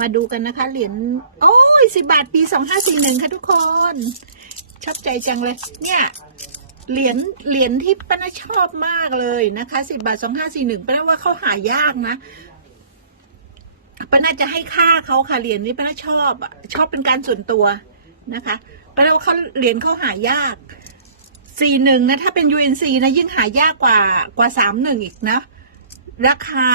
มาดูกันนะคะ เหรียญโอ้ยสิบาทปีสองห้าสี่หนึ่งค่ะทุกคน ชอบใจจังเลย เนี่ยเหรียญเหรียญที่ป้านาชอบมากเลยนะคะสิบาทสองห้าสี่หนึ่งป้าว่าเขาหายากนะป้าน่าจะให้ค่าเขาค่ะเหรียญนี้ป้านาชอบชอบเป็นการส่วนตัวนะคะป้าว่าเขาเหรียญเขาหายากสี่หนึ่งนะถ้าเป็น UNC นะยิ่งหายากกว่ากว่าสามหนึ่งอีกนะ ราคา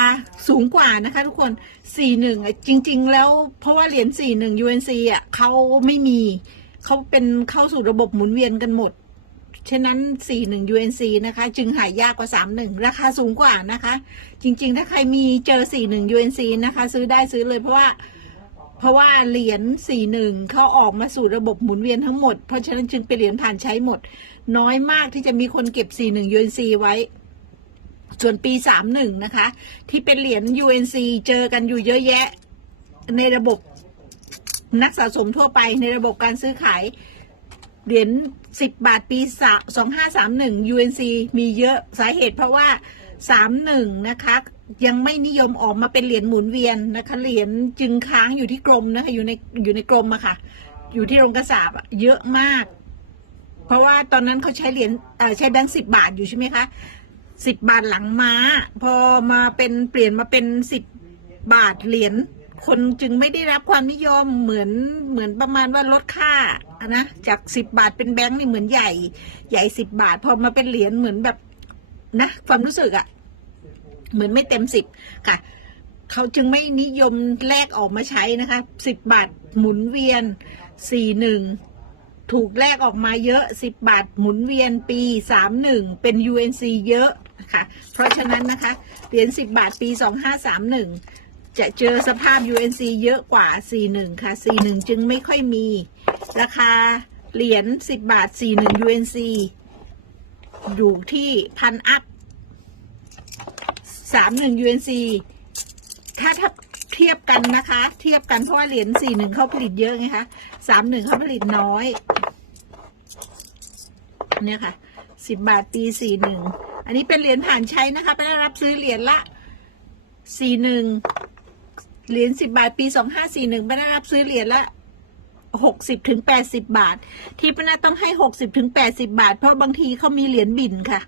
สูงกว่านะคะทุกคนสี่หนึ่งจริง ๆ แล้วเพราะว่าเหรียญสี่หนึ่ง UNC อะเขาไม่มีเขาเป็นเข้าสู่ระบบหมุนเวียนกันหมด ฉะนั้น 41 UNC นะคะ จึงหายากกว่า 31 ราคาสูงกว่านะคะ จริง ๆ ถ้าใครมีเจอ 41 UNC นะคะ ซื้อได้ซื้อเลยเพราะว่าเพราะว่าเหรียญ 41 เขาออกมาสู่ระบบหมุนเวียนทั้งหมด เพราะฉะนั้นจึงเป็นเหรียญผ่านใช้หมด น้อยมากที่จะมีคนเก็บ 41 UNC ไว้ ส่วนปี 31 นะคะ ที่เป็นเหรียญ UNC เจอกันอยู่เยอะแยะ ในระบบนักสะสมทั่วไปในระบบการซื้อขาย เหรียญสิบบาทปีสองห้าสามหนึ่ง UNC มีเยอะสาเหตุเพราะว่าสามหนึ่งนะคะยังไม่นิยมออกมาเป็นเหรียญหมุนเวียนนะคะ เหรียญจึงค้างอยู่ที่กรมนะคะอยู่ในอยู่ในกรมอะค่ะ อยู่ที่โรงกระสาบเยอะมาก เพราะว่าตอนนั้นเขาใช้เหรียญใช้แบงค์สิบบาทอยู่ใช่ไหมคะ สิบบาทหลังม้า พอมาเป็นเปลี่ยนมาเป็นสิบบาทเหรียญคนจึงไม่ได้รับความนิยมเหมือนเหมือนประมาณว่าลดค่านะจากสิบบาทเป็นแบงค์นี่เหมือนใหญ่ ใหญ่สิบบาท พอมาเป็นเหรียญเหมือนแบบนะความรู้สึกอะเหมือนไม่เต็มสิบค่ะเขาจึงไม่นิยมแลกออกมาใช้นะคะสิบบาทหมุนเวียนสี่หนึ่ง ถูกแลกออกมาเยอะสิบบาทหมุนเวียนปีสามหนึ่งเป็น UNC เยอะนะคะเพราะฉะนั้นนะคะเหรียญสิบบาทปีสองห้าสามหนึ่งจะเจอสภาพ UNC เยอะกว่า 41 ค่ะ 41 จึงไม่ค่อยมี ราคาเหรียญ10 บาท 41 UNC อยู่ที่พันอัพ 31 UNC ถ้าถ้า เทียบกันนะคะ เทียบกันเพราะว่าเหรียญ41เขาผลิตเยอะไงคะ31เขาผลิตน้อย เนี่ยค่ะ10บบาทปี41อันนี้เป็นเหรียญผ่านใช้นะคะไปรับซื้อเหรียญละ41เหรียญ10บบาทปี2541ป้าสี่หนารับซื้อเหรียญละ60ถึง80บาท ที่ป้านต้องให้60ถึง80บาท เพราะบางทีเขามีเหรียญบินค่ะ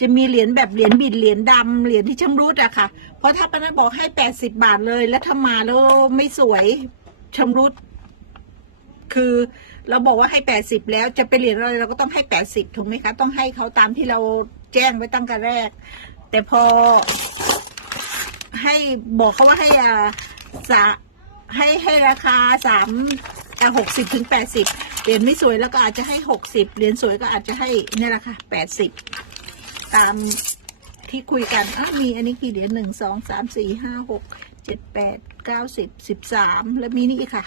จะมีเหรียญแบบเหรียญบินเหรียญดำเหรียญที่ชำรุดอะค่ะ เพราะถ้าป้านบอกให้80บาทเลย แล้วถ้ามาแล้วไม่สวยชำรุด คือเราบอกว่าให้80แล้วจะเป็นเหรียญอะไรเราก็ต้องให้80ถูกไหมคะ ต้องให้เขาตามที่เราแจ้งไว้ตั้งแต่แรก แต่พอ ให้บอกเขาว่าให้อ่าสาให้ให้ราคาสามหกสิบถึงแปดสิบเหรียญไม่สวยแล้วก็อาจจะให้หกสิบเหรียญสวยก็อาจจะให้นี่แหละค่ะแปดสิบ ตามที่คุยกันอ้าวมีอันนี้กี่เหรียญหนึ่งสองสามสี่ห้าหกเจ็ดแปดเก้าสิบสิบสามแล้วมีนี่อีกค่ะ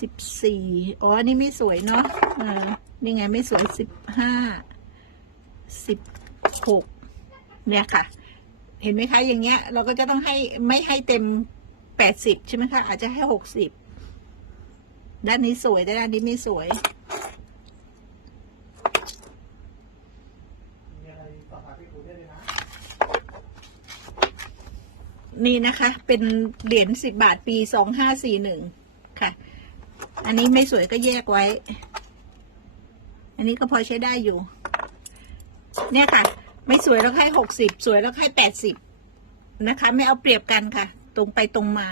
สิบสี่อ๋ออันนี้ไม่สวยเนาะอ่านี่ไงไม่สวยสิบห้าสิบหกเนี่ยค่ะ เห็นไหมคะอย่างเงี้ย เราก็จะต้องให้ไม่ให้เต็มแปดสิบใช่ไหมคะอาจจะให้หกสิบด้านนี้สวยด้านนี้ไม่สวย นี่นะคะ เป็นเหรียญสิบบาทปีสองห้าสี่หนึ่งค่ะ อันนี้ไม่สวยก็แยกไว้ อันนี้ก็พอใช้ได้อยู่ เนี่ยค่ะ ไม่สวยแล้วให้หกสิบสวยแล้วให้แปดสิบนะคะ ไม่เอาเปรียบกันค่ะ ตรงไปตรงมา